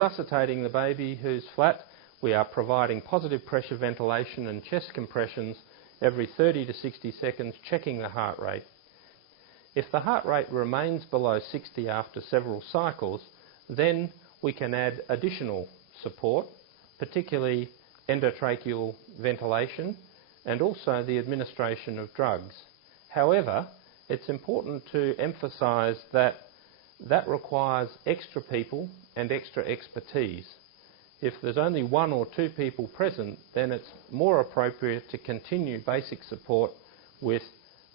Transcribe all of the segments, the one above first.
Resuscitating the baby who's flat, we are providing positive pressure ventilation and chest compressions every 30 to 60 seconds, checking the heart rate. If the heart rate remains below 60 after several cycles, then we can add additional support, particularly endotracheal ventilation and also the administration of drugs. However, it's important to emphasise that that requires extra people and extra expertise. If there's only one or two people present, then it's more appropriate to continue basic support with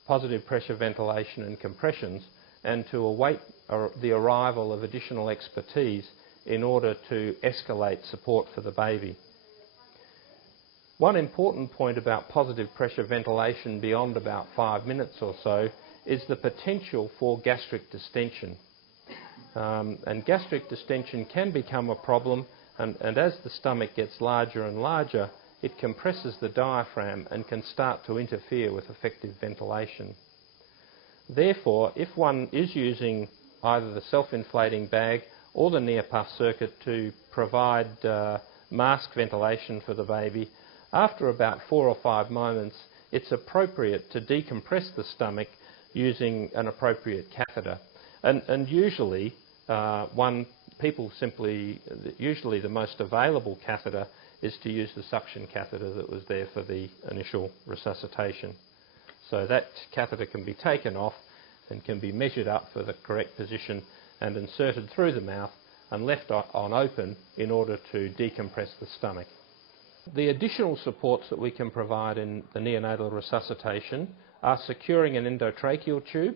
positive pressure ventilation and compressions and to await the arrival of additional expertise in order to escalate support for the baby. One important point about positive pressure ventilation beyond about 5 minutes or so is the potential for gastric distension. And gastric distension can become a problem, and as the stomach gets larger and larger, it compresses the diaphragm and can start to interfere with effective ventilation. Therefore, if one is using either the self-inflating bag or the Neopuff circuit to provide mask ventilation for the baby, after about 4 or 5 moments, it's appropriate to decompress the stomach using an appropriate catheter. And usually, usually the most available catheter is to use the suction catheter that was there for the initial resuscitation. So that catheter can be taken off and can be measured up for the correct position and inserted through the mouth and left on open in order to decompress the stomach. The additional supports that we can provide in the neonatal resuscitation are securing an endotracheal tube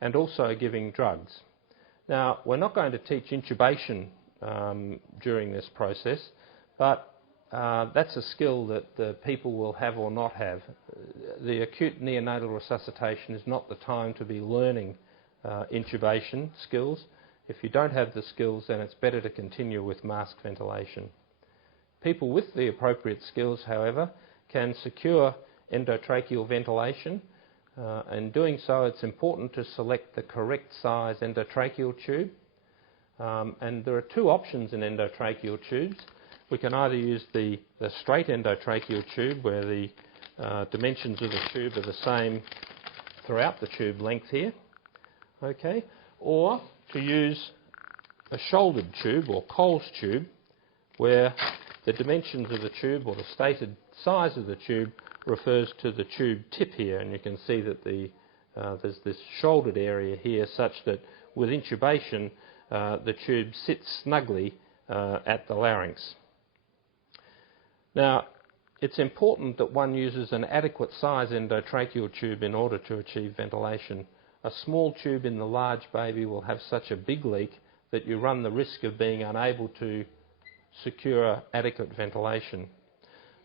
and also giving drugs. Now, we're not going to teach intubation during this process, but that's a skill that the people will have or not have. The acute neonatal resuscitation is not the time to be learning intubation skills. If you don't have the skills, then it's better to continue with mask ventilation. People with the appropriate skills, however, can secure endotracheal ventilation. In doing so, it's important to select the correct size endotracheal tube. And there are two options in endotracheal tubes. We can either use the straight endotracheal tube, where the dimensions of the tube are the same throughout the tube length here, okay, or to use a shouldered tube or Coles tube, where the dimensions of the tube or the stated size of the tube refers to the tube tip here, and you can see that there's this shouldered area here such that with intubation the tube sits snugly at the larynx. Now, it's important that one uses an adequate size endotracheal tube in order to achieve ventilation. A small tube in the large baby will have such a big leak that you run the risk of being unable to secure adequate ventilation.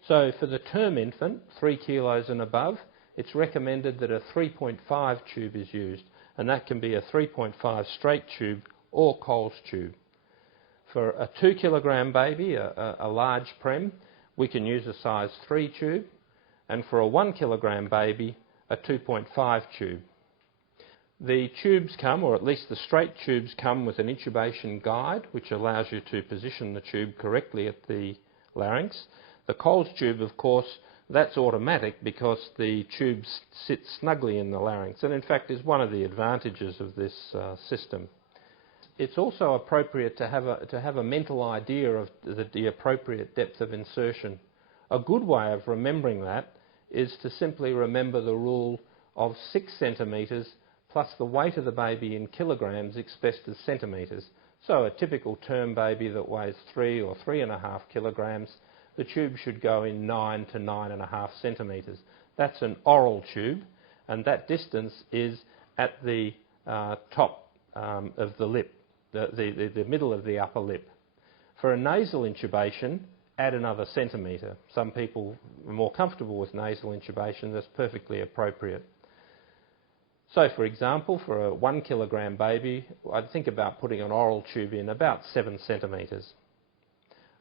So for the term infant, 3 kilos and above, it's recommended that a 3.5 tube is used, and that can be a 3.5 straight tube or Coles tube. For a 2 kilogram baby, a large prem, we can use a size 3 tube, and for a 1 kilogram baby, a 2.5 tube. The tubes come, or at least the straight tubes come, with an intubation guide which allows you to position the tube correctly at the larynx. The Coles tube, of course, that's automatic because the tube sits snugly in the larynx, and in fact is one of the advantages of this system. It's also appropriate to have a mental idea of the appropriate depth of insertion. A good way of remembering that is to simply remember the rule of 6 centimetres plus the weight of the baby in kilograms expressed as centimetres. So a typical term baby that weighs 3 or 3.5 kilograms, the tube should go in 9 to 9.5 centimetres. That's an oral tube, and that distance is at the top of the lip, the middle of the upper lip. For a nasal intubation, add another centimetre. Some people are more comfortable with nasal intubation. That's perfectly appropriate. So, for example, for a 1 kilogram baby, I'd think about putting an oral tube in about 7 centimetres.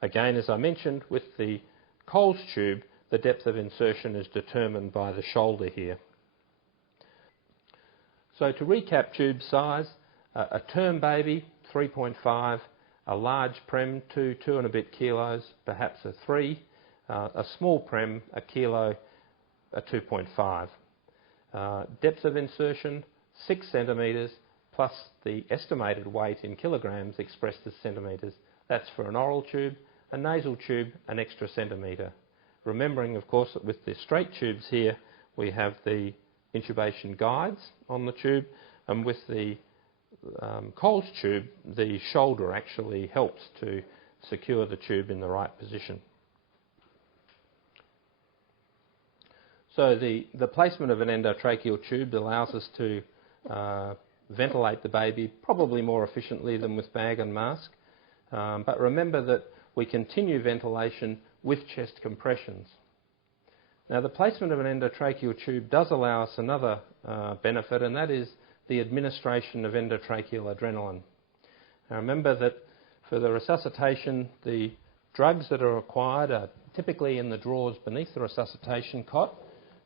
Again, as I mentioned, with the Coles tube, the depth of insertion is determined by the shoulder here. So to recap tube size, a term baby, 3.5, a large prem, 2 and a bit kilos, perhaps a 3, a small prem, a kilo, a 2.5. Depth of insertion, 6 centimetres, plus the estimated weight in kilograms expressed as centimetres. That's for an oral tube. A nasal tube, an extra centimetre. Remembering, of course, that with the straight tubes here, we have the intubation guides on the tube, and with the Coles tube, the shoulder actually helps to secure the tube in the right position. So the placement of an endotracheal tube allows us to ventilate the baby probably more efficiently than with bag and mask. But remember that we continue ventilation with chest compressions. Now, the placement of an endotracheal tube does allow us another benefit, and that is the administration of endotracheal adrenaline. Now, remember that for the resuscitation, the drugs that are required are typically in the drawers beneath the resuscitation cot,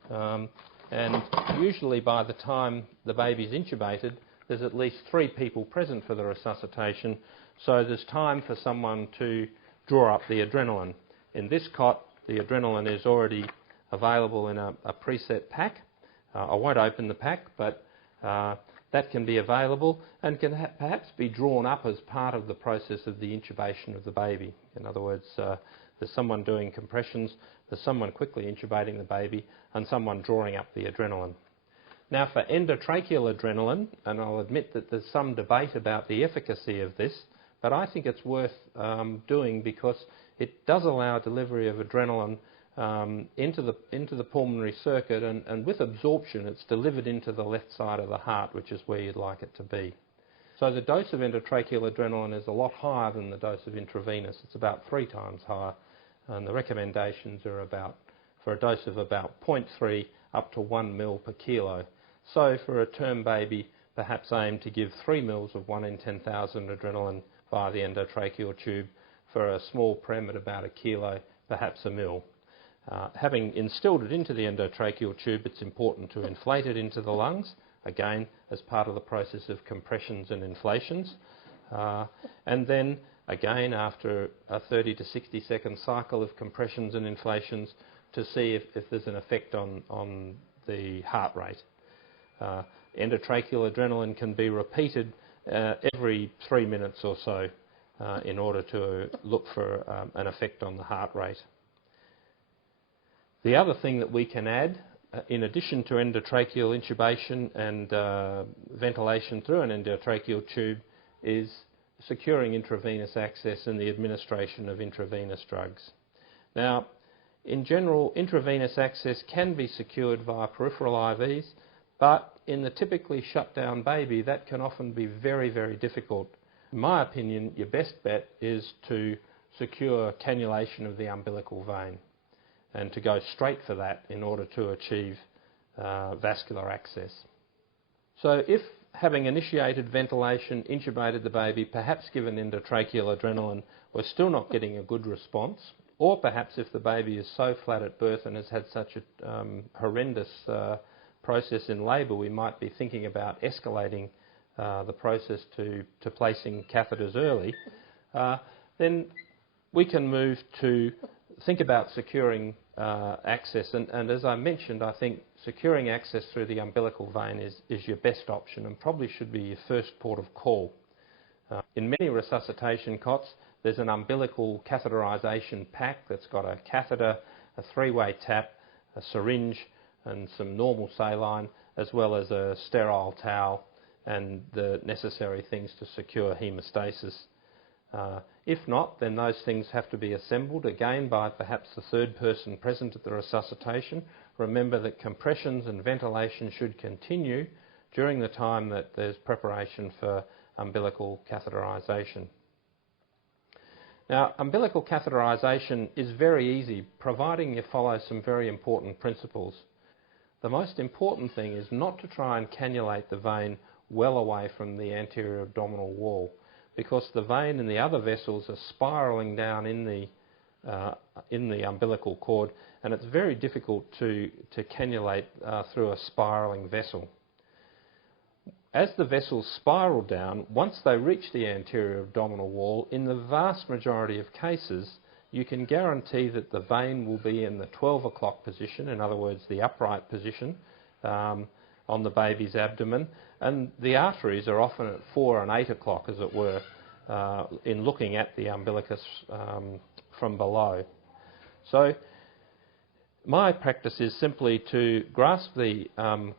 and usually by the time the baby's intubated, there's at least 3 people present for the resuscitation, so there's time for someone to draw up the adrenaline. In this cot, the adrenaline is already available in a preset pack. I won't open the pack, but that can be available and can perhaps be drawn up as part of the process of the intubation of the baby. In other words, there's someone doing compressions, there's someone quickly intubating the baby, and someone drawing up the adrenaline. Now, for endotracheal adrenaline, and I'll admit that there's some debate about the efficacy of this, but I think it's worth doing because it does allow delivery of adrenaline into the pulmonary circuit, and with absorption it's delivered into the left side of the heart, which is where you'd like it to be. So the dose of endotracheal adrenaline is a lot higher than the dose of intravenous. It's about 3 times higher, and the recommendations are for a dose of about 0.3 up to 1 ml per kilo. So for a term baby, perhaps aim to give 3 mils of 1 in 10,000 adrenaline via the endotracheal tube. For a small prem at about a kilo, perhaps a mil. Having instilled it into the endotracheal tube, it's important to inflate it into the lungs, again as part of the process of compressions and inflations. And then again, after a 30 to 60 second cycle of compressions and inflations, to see if there's an effect on the heart rate. Endotracheal adrenaline can be repeated every 3 minutes or so in order to look for an effect on the heart rate. The other thing that we can add, in addition to endotracheal intubation and ventilation through an endotracheal tube, is securing intravenous access and the administration of intravenous drugs. Now, in general, intravenous access can be secured via peripheral IVs, but in the typically shut down baby, that can often be very, very difficult. In my opinion, your best bet is to secure cannulation of the umbilical vein and to go straight for that in order to achieve vascular access. So if, having initiated ventilation, intubated the baby, perhaps given endotracheal adrenaline, we're still not getting a good response, or perhaps if the baby is so flat at birth and has had such a horrendous process in labour, we might be thinking about escalating the process to placing catheters early, then we can move to think about securing access. And as I mentioned, I think securing access through the umbilical vein is your best option and probably should be your first port of call. In many resuscitation cots, there's an umbilical catheterisation pack that's got a catheter, a 3-way tap, a syringe and some normal saline, as well as a sterile towel and the necessary things to secure hemostasis. If not, then those things have to be assembled again by perhaps the third person present at the resuscitation. Remember that compressions and ventilation should continue during the time that there's preparation for umbilical catheterisation. Now, umbilical catheterisation is very easy, providing you follow some very important principles. The most important thing is not to try and cannulate the vein well away from the anterior abdominal wall, because the vein and the other vessels are spiralling down in the umbilical cord, and it's very difficult to cannulate through a spiralling vessel. As the vessels spiral down, once they reach the anterior abdominal wall, in the vast majority of cases, you can guarantee that the vein will be in the 12 o'clock position, in other words, the upright position on the baby's abdomen, and the arteries are often at 4 and 8 o'clock, as it were, in looking at the umbilicus from below. So my practice is simply to grasp the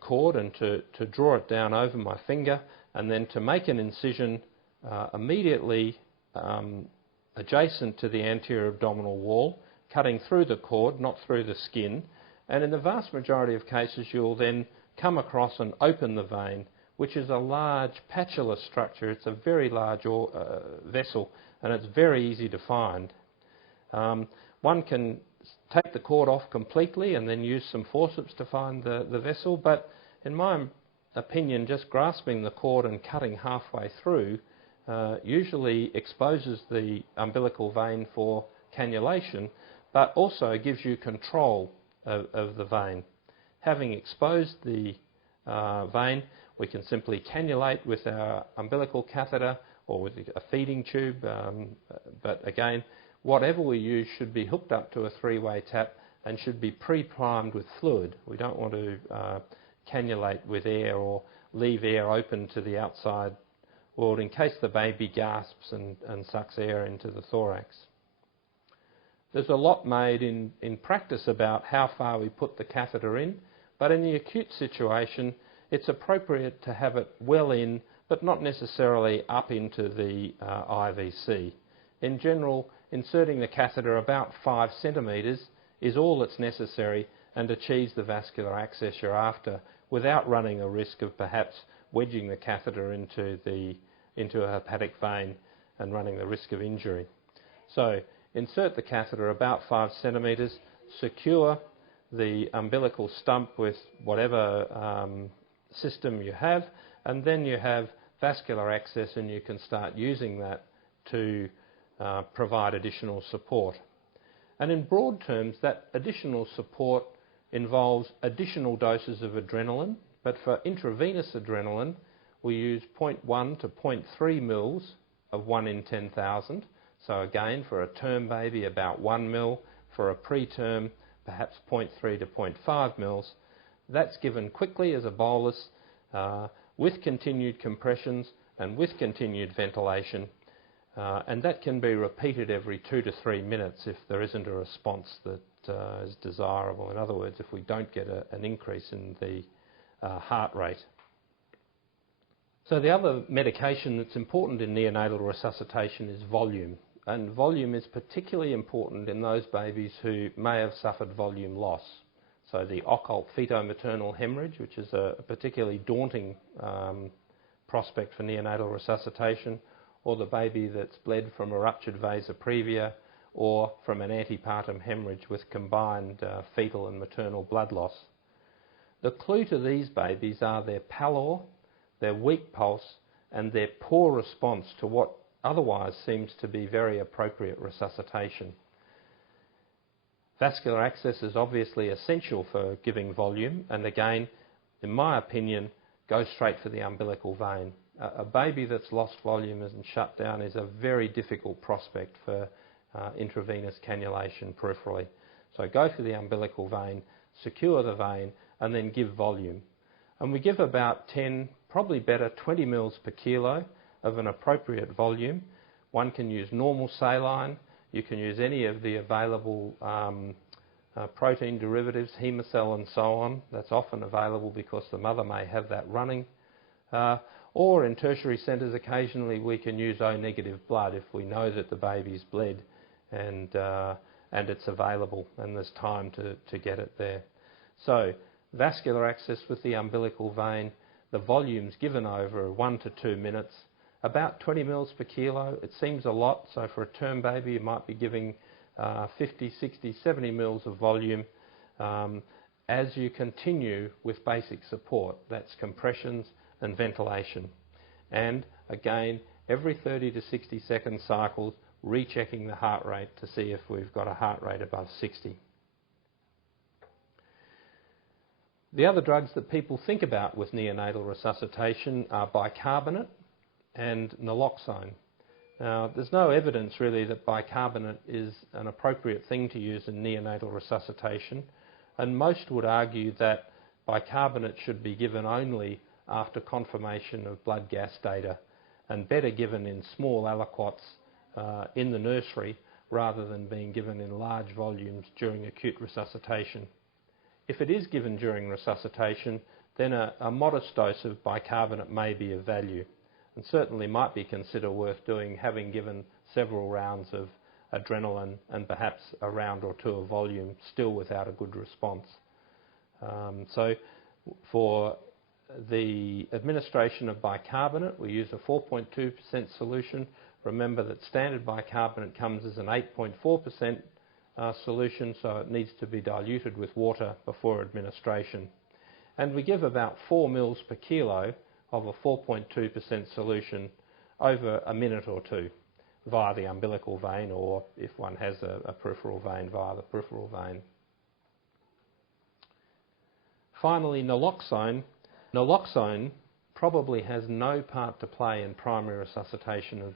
cord and to draw it down over my finger, and then to make an incision immediately adjacent to the anterior abdominal wall, cutting through the cord, not through the skin. And in the vast majority of cases, you'll then come across and open the vein, which is a large patulous structure. It's a very large vessel, and it's very easy to find. One can take the cord off completely and then use some forceps to find the vessel, but in my opinion, just grasping the cord and cutting halfway through usually exposes the umbilical vein for cannulation, but also gives you control of the vein. Having exposed the vein, we can simply cannulate with our umbilical catheter or with a feeding tube, but again, whatever we use should be hooked up to a three-way tap and should be pre-primed with fluid. We don't want to cannulate with air or leave air open to the outside world in case the baby gasps and sucks air into the thorax. There's a lot made in practice about how far we put the catheter in, but in the acute situation, it's appropriate to have it well in, but not necessarily up into the IVC. In general, inserting the catheter about 5 centimetres is all that's necessary and achieves the vascular access you're after without running a risk of perhaps wedging the catheter into a hepatic vein and running the risk of injury. So insert the catheter about 5 centimetres, secure the umbilical stump with whatever system you have, and then you have vascular access and you can start using that to provide additional support. And in broad terms, that additional support involves additional doses of adrenaline, but for intravenous adrenaline, we use 0.1 to 0.3 mils of 1 in 10,000. So again, for a term baby, about 1 mil. For a preterm, perhaps 0.3 to 0.5 mils. That's given quickly as a bolus with continued compressions and with continued ventilation. And that can be repeated every 2 to 3 minutes if there isn't a response that is desirable. In other words, if we don't get an increase in the heart rate. So the other medication that's important in neonatal resuscitation is volume. And volume is particularly important in those babies who may have suffered volume loss. So the occult feto-maternal hemorrhage, which is a particularly daunting prospect for neonatal resuscitation, or the baby that's bled from a ruptured vasa previa, or from an antepartum hemorrhage with combined fetal and maternal blood loss. The clue to these babies are their pallor, their weak pulse, and their poor response to what otherwise seems to be very appropriate resuscitation. Vascular access is obviously essential for giving volume, and again, in my opinion, go straight for the umbilical vein. A baby that's lost volume and shut down is a very difficult prospect for intravenous cannulation peripherally. So go for the umbilical vein, secure the vein, and then give volume. And we give about 10, probably better 20 mils per kilo of an appropriate volume. One can use normal saline. You can use any of the available protein derivatives, Hemocell and so on. That's often available because the mother may have that running. Or in tertiary centres, occasionally we can use O-negative blood if we know that the baby's bled and it's available and there's time to get it there. So vascular access with the umbilical vein, the volumes given over 1 to 2 minutes, about 20 mils per kilo. It seems a lot, so for a term baby you might be giving 50, 60, 70 mils of volume as you continue with basic support. That's compressions and ventilation. And again, every 30 to 60 second cycles, rechecking the heart rate to see if we've got a heart rate above 60. The other drugs that people think about with neonatal resuscitation are bicarbonate and naloxone. Now, there's no evidence really that bicarbonate is an appropriate thing to use in neonatal resuscitation, and most would argue that bicarbonate should be given only after confirmation of blood gas data, and better given in small aliquots in the nursery rather than being given in large volumes during acute resuscitation. If it is given during resuscitation, then a modest dose of bicarbonate may be of value, and certainly might be considered worth doing, having given several rounds of adrenaline and perhaps a round or two of volume still without a good response. So for the administration of bicarbonate, we use a 4.2% solution. Remember that standard bicarbonate comes as an 8.4% solution, so it needs to be diluted with water before administration. And we give about 4 mils per kilo of a 4.2% solution over a minute or two via the umbilical vein, or if one has a peripheral vein, via the peripheral vein. Finally, naloxone. Naloxone probably has no part to play in primary resuscitation of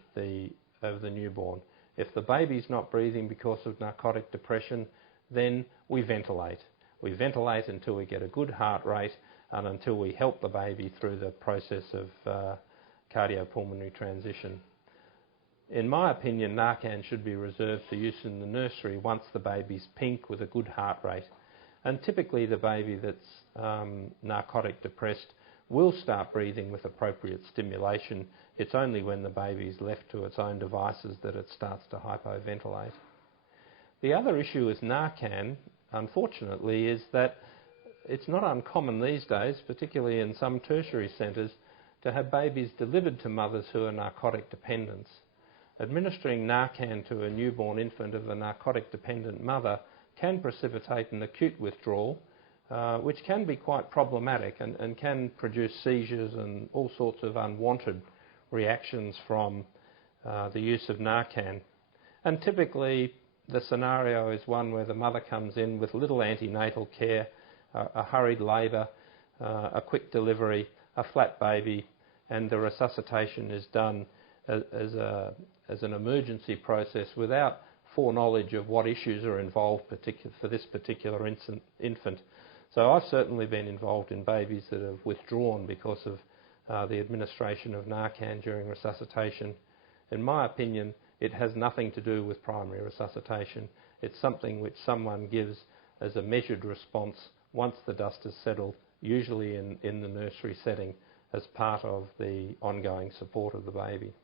the newborn. If the baby's not breathing because of narcotic depression, then we ventilate. We ventilate until we get a good heart rate and until we help the baby through the process of cardiopulmonary transition. In my opinion, Narcan should be reserved for use in the nursery once the baby's pink with a good heart rate. And typically the baby that's narcotic depressed will start breathing with appropriate stimulation. It's only when the baby is left to its own devices that it starts to hypoventilate. The other issue with Narcan, unfortunately, is that it's not uncommon these days, particularly in some tertiary centres, to have babies delivered to mothers who are narcotic dependents. Administering Narcan to a newborn infant of a narcotic dependent mother can precipitate an acute withdrawal, which can be quite problematic and can produce seizures and all sorts of unwanted reactions from the use of Narcan. And typically the scenario is one where the mother comes in with little antenatal care, a hurried labour, a quick delivery, a flat baby, and the resuscitation is done as an emergency process without foreknowledge of what issues are involved for this particular infant. So I've certainly been involved in babies that have withdrawn because of the administration of Narcan during resuscitation. In my opinion, it has nothing to do with primary resuscitation. It's something which someone gives as a measured response once the dust has settled, usually in the nursery setting, as part of the ongoing support of the baby.